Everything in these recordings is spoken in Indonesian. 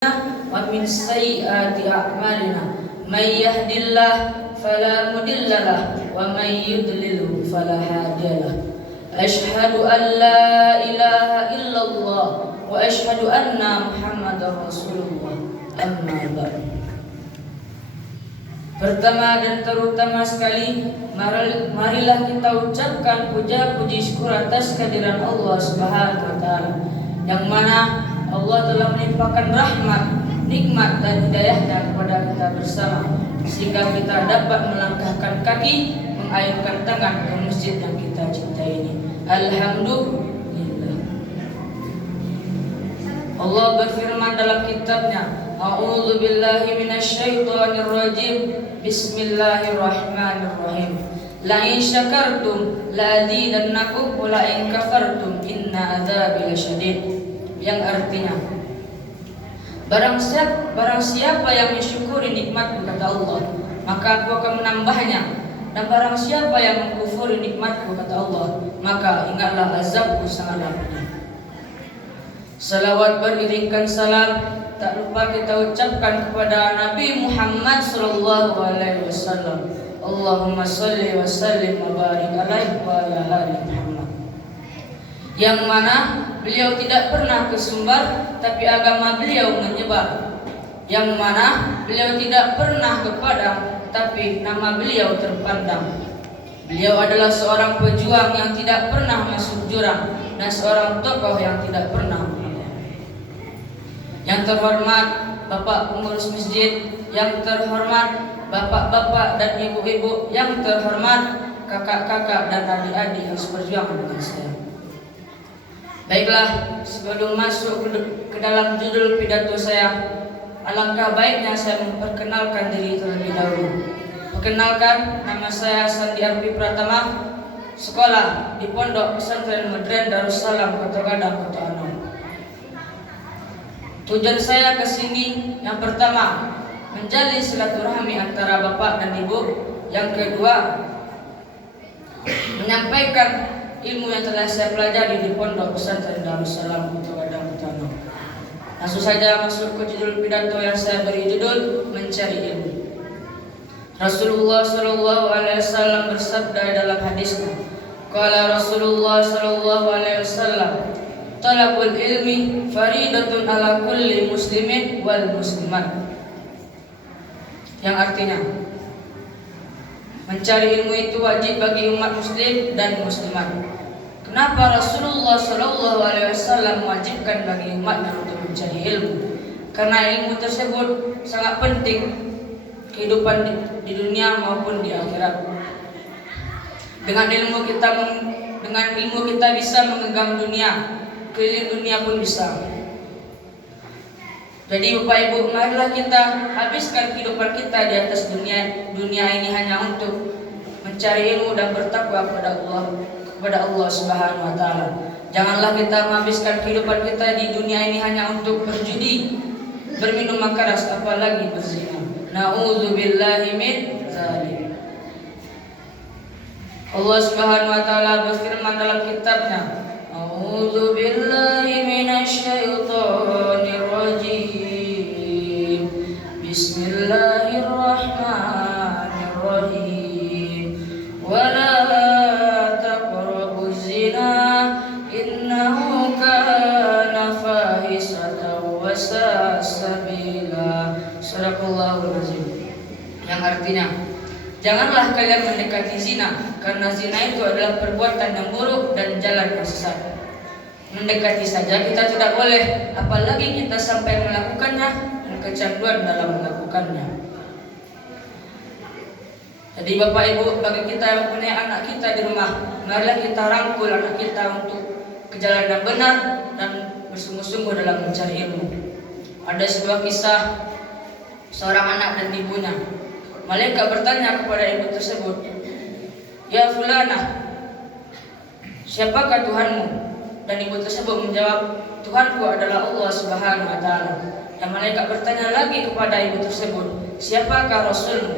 ومن سيئات أعمالنا من يهد الله فلا مضل له ومن يضلل فلا هادي له أشهد أن لا إله إلا الله وأشهد أن محمدا رسول الله أما بعد. Pertama dan terutama sekali, marilah kita ucapkan puja-puji syukur atas kehadiran Allah Subhanahu wa taala, yang mana Allah telah melimpahkan rahmat, nikmat dan hidayahnya kepada kita bersama, sehingga kita dapat melangkahkan kaki, mengayunkan tangan ke masjid yang kita cintai ini. Alhamdulillah. Allah berfirman dalam kitabnya, A'udzu billahi minasyaitonir rajim. Bismillahirrahmanirrahim. La in syakartum la azidannakum wa la in kafartum inna adzabi lasyadid. Yang artinya, barang siapa yang mensyukuri nikmatku, kata Allah, maka aku akan menambahnya, dan barang siapa yang mengkufuri nikmatku, kata Allah, maka ingatlah azabku sangatlah pedih. Salawat beriringkan salam tak lupa kita ucapkan kepada Nabi Muhammad sallallahu alaihi wasallam. Allahumma shalli wa sallim wa barik alaihi wa ala ali Muhammad. Yang mana beliau tidak pernah kesumbar, tapi agama beliau menyebar. Yang mana beliau tidak pernah ke padang, tapi nama beliau terpandang. Beliau adalah seorang pejuang yang tidak pernah masuk jurang, dan seorang tokoh yang tidak pernah menang. Yang terhormat Bapak pengurus masjid, yang terhormat bapak-bapak dan ibu-ibu, yang terhormat kakak-kakak dan adik-adik yang seperjuang dengan saya. Baiklah, sebelum masuk ke dalam judul pidato saya, alangkah baiknya saya memperkenalkan diri terlebih dahulu. Perkenalkan, nama saya Sandi Arfi Pratama, sekolah di Pondok Pesantren Modern Darussalam Kota Gadang, Kota Anom. Tujuan saya ke sini, yang pertama, menjalin silaturahmi antara bapak dan ibu. Yang kedua, menyampaikan ilmu yang telah saya pelajari di Pondok Pesantren Darussalam Kota Gadang, Kota Anom. Langsung saja masuk ke judul pidato yang saya beri judul Mencari Ilmu. Rasulullah sallallahu alaihi wasallam bersabda dalam hadisnya, qala Rasulullah sallallahu alaihi wasallam, talabul ilmi faridatun ala kulli muslimin wal muslimat. Yang artinya, mencari ilmu itu wajib bagi umat muslim dan muslimat. Kenapa Rasulullah sallallahu alaihi wasallam mewajibkan bagi umatnya untuk mencari ilmu? Karena ilmu tersebut sangat penting kehidupan di dunia maupun di akhirat. Dengan ilmu kita bisa menggenggam dunia, keliling dunia pun bisa. Jadi Bapak Ibu, marilah kita habiskan kehidupan kita di atas dunia ini hanya untuk mencari ilmu dan bertakwa kepada Allah Subhanahu wa taala. Janganlah kita menghabiskan kehidupan kita di dunia ini hanya untuk berjudi, berminum keras, apalagi berzina. Na'udzubillahi min dzalik. Allah Subhanahu wa taala berfirman dalam kitabnya, A'udzu billahi minasyaitonir rajim. Bismillahirrahmanirrahim. Wa la taqrabuz zina innahu kana fahisatan wa sa'a sabila. Sadaqallahul azim. Yang artinya, janganlah kalian mendekati zina, karena zina itu adalah perbuatan yang buruk dan jalan yang sesat. Mendekati saja kita tidak boleh, apalagi kita sampai melakukannya dan kecanduan dalam melakukannya. Jadi Bapak Ibu, bagi kita yang punya anak kita di rumah, marilah kita rangkul anak kita untuk ke jalan yang benar dan bersungguh-sungguh dalam mencari ilmu. Ada sebuah kisah seorang anak dan ibunya. Malaikat bertanya kepada ibu tersebut, "Ya fulanah, siapakah Tuhanmu?" Dan ibu tersebut menjawab, "Tuhanku adalah Allah Subhanahu wa taala." Dan malaikat bertanya lagi kepada ibu tersebut, "Siapakah Rasulmu?"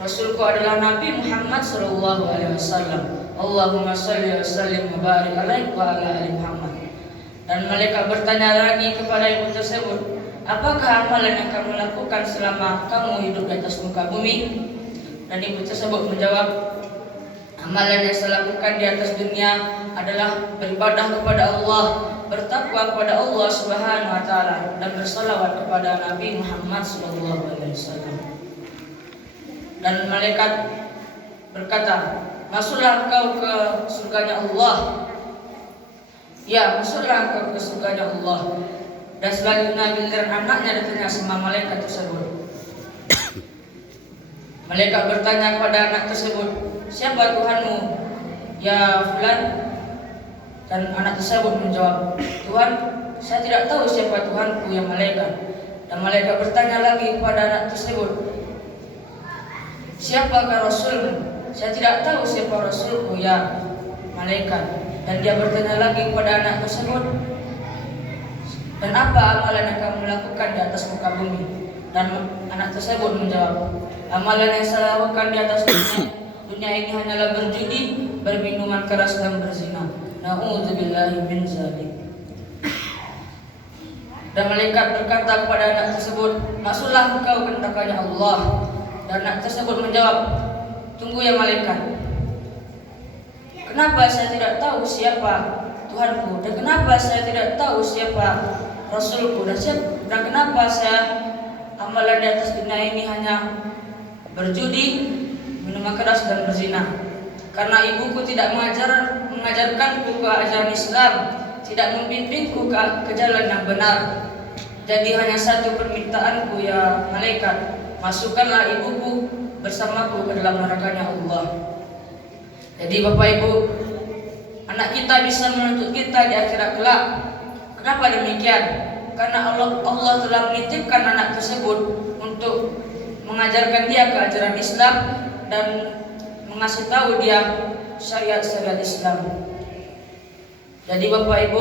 "Rasulku adalah Nabi Muhammad sallallahu alaihi wasallam. Allahumma shalli wa sallim wa barik alaihi wa ala ali Muhammad." Dan malaikat bertanya lagi kepada ibu tersebut, apakah amalan yang kamu lakukan selama kamu hidup di atas muka bumi? Dan ibu tersebut menjawab, amalan yang saya lakukan di atas dunia adalah beribadah kepada Allah, bertakwa kepada Allah Subhanahu wa taala, dan bersalawat kepada Nabi Muhammad SAW. Dan malaikat berkata, masuklah engkau ke surganya Allah. Ya, masuklah engkau ke surganya Allah. Dan selanjutnya giliran anaknya ditanya sama malaikat tersebut. Malaikat bertanya kepada anak tersebut, siapa Tuhanmu? Ya fulan. Dan anak tersebut menjawab, Tuhan, saya tidak tahu siapa Tuhanku ya malaikat. Dan malaikat bertanya lagi kepada anak tersebut, siapakah Rasulmu? Saya tidak tahu siapa Rasulku ya malaikat. Dan dia bertanya lagi kepada anak tersebut, dan apa amalan yang kamu lakukan di atas muka bumi? Dan anak tersebut menjawab, amalan yang saya lakukan di atas dunia ini hanyalah berjudi, berminuman keras dan berzina. Na'udzubillahi min dzalik. Dan malaikat berkata kepada anak tersebut, masuklah engkau ke nerakanya Allah. Dan anak tersebut menjawab, tunggu ya malaikat, kenapa saya tidak tahu siapa Tuhanku, dan kenapa saya tidak tahu siapa Rasulku, dan kenapa saya amalan di atas dunia ini hanya berjudi, minuman keras dan berzina? Karena ibuku tidak mengajarkanku ke ajaran Islam, tidak membimbingku ke jalan yang benar. Jadi hanya satu permintaanku ya malaikat, masukkanlah ibuku bersamaku ke dalam nerakanya Allah. Jadi Bapak Ibu, anak kita bisa menuntut kita di akhirat kelak. Kenapa demikian? Karena Allah telah menitipkan anak tersebut untuk mengajarkan dia ke ajaran Islam dan mengasih tahu dia syariat-syariat Islam. Jadi Bapak Ibu,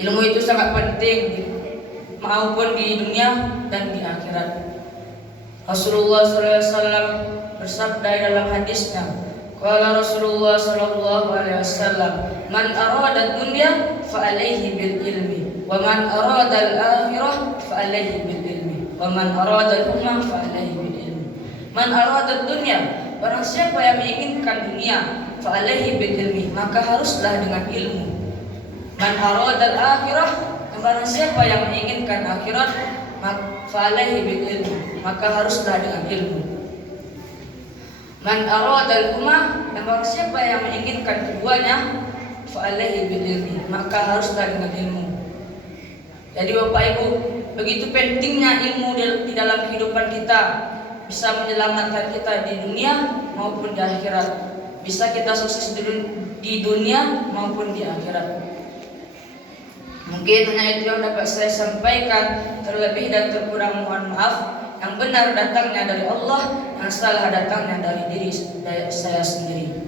ilmu itu sangat penting maupun di dunia dan di akhirat. Rasulullah SAW bersabda dalam hadisnya, qala Rasulullah SAW, man arada dunya fa alaihi bil ilmi, wa man arada al akhirah fa alaihi bil ilmi, wa man arada al ummah fa alaihi bil ilmi. Man arada dunya, barang siapa yang menginginkan dunia, fa alaihi bil ilmi, maka haruslah dengan ilmu. Man arada al akhirah, barang siapa yang menginginkan akhirat, fa'alaihi bil ilmi, maka haruslah dengan ilmu. Man aradal ummah, dan barang siapa yang menginginkan keduanya, fa'alaihi bil ilmi, maka haruslah dengan ilmu. Jadi Bapak Ibu, begitu pentingnya ilmu di dalam kehidupan kita, bisa menyelamatkan kita di dunia maupun di akhirat, bisa kita sukses di dunia maupun di akhirat. Mungkin hanya itu yang dapat saya sampaikan. Terlebih dan terkurang mohon maaf. Yang benar datangnya dari Allah, yang salah datangnya dari diri saya sendiri.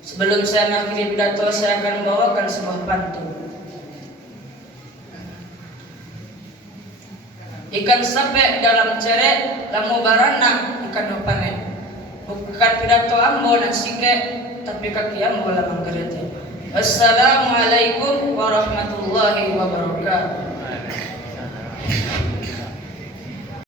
Sebelum saya mengakhiri pidato, saya akan membawakan sebuah pantun. Ikan sape dalam cerek, lamu barana ikan panen. Bukan pidato ambo dan sike, tapi kaki ambo lamang gerete. Assalamualaikum warahmatullahi wabarakatuh.